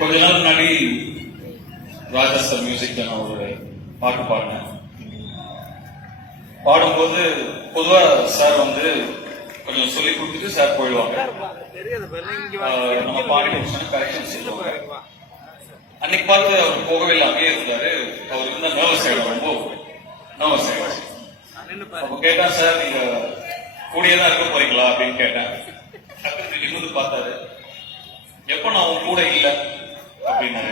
கொஞ்ச நாள் முன்னாடி ராஜா சார் மியூசிக்ல நான் ஒரு பாட்டு பாடினேன். பாடும்போது பொதுவா சார் வந்து கொஞ்சம் சொல்லி கொடுத்துட்டு சார் போயிடுவாங்க. நம்ம பாடிட்டு கரெக்ஷன் சொல்லுவாங்க. அன்னைக்கு பார்த்து அவர் போகவே இல்லை, அங்கேயே இருந்தாரு. அவர் இருந்தா நர்வஸ் ஆயிடும், ரொம்ப நர்வஸ் ஆயிடுச்சு. அப்ப கேட்டா சார் நீங்க கூடயேதான் இருக்க போறீங்களா அப்படின்னு கேட்டேன். நிமிர்ந்து பார்த்தாரு. எப்ப நான் உன் கூட இல்ல அப்படின்னாரு.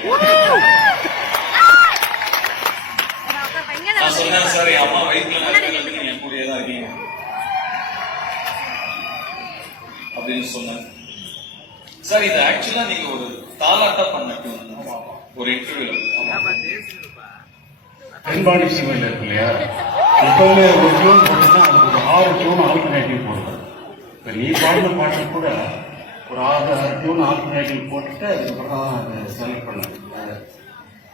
நான் சொன்னேன் சார் என் அம்மா வயிற்றுல நீங்க என் கூடயேதான் இருக்கீங்க அப்படின்னு சொன்னேன். சார் இது ஆக்சுவலா நீங்க ஒரு தாலாட்டா பண்ண ஒரு இன்டர்வியூல தென்பாண்டி சிவில் இருக்கு இல்லையா, எப்பவுமே ஒரு டியூன் போட்டுன்னா அதுக்கு ஒரு 6 டியூன் ஆல்டர்னேட்டிவ் போடுறது. இப்போ நீ பாடின பாட்டு கூட ஒரு 6 டியூன் ஆல்டர்னேட்டிவ் போட்டுட்டு அதுக்கப்புறம் தான் அதை செலக்ட் பண்ணது.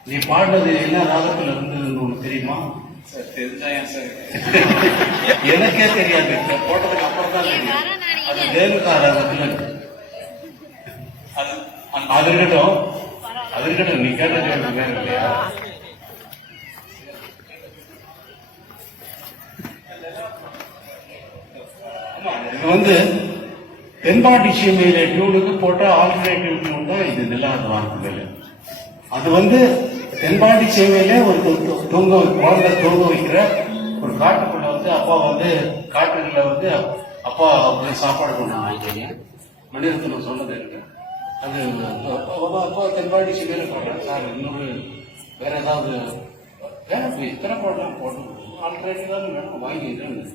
நீ பாடினது என்ன ராகத்தில் இருந்ததுன்னு உனக்கு தெரியுமா? சார் தெரிஞ்சா ஏன் சார்? எனக்கே தெரியாது, போட்டதுக்கு அப்புறம் தான் தெரியும். அது தேவகா ராகத்தில் இருக்கு. அது இருக்கட்டும், நீ கேட்டது வேற இல்லையா? இது வந்து தென்பாண்டி சீமையில டியூனுக்கு போட்ட ஆல்டர்னேட்டிவ் டியூன் தான் இது நில்லாத வார்த்தைகள். அது வந்து தென்பாண்டி சீமையில ஒரு குழந்தை தூங்க வைக்கிற ஒரு காட்டுக்குள்ள வந்து அப்பா வந்து காட்டுக்குள்ள வந்து அப்பா வந்து சாப்பாடு கொண்டு வாங்கிங்க மணிரத்னம் சொன்னது இருக்கு. அது அப்பா தென்பாண்டி சீமையில போடுறேன் சார். இன்னொரு வேற ஏதாவது இத்தனை போடலாம் போடணும், ஆல்டர்னேட்டிவ் தான் வேணும் வாங்கிடுறேன்.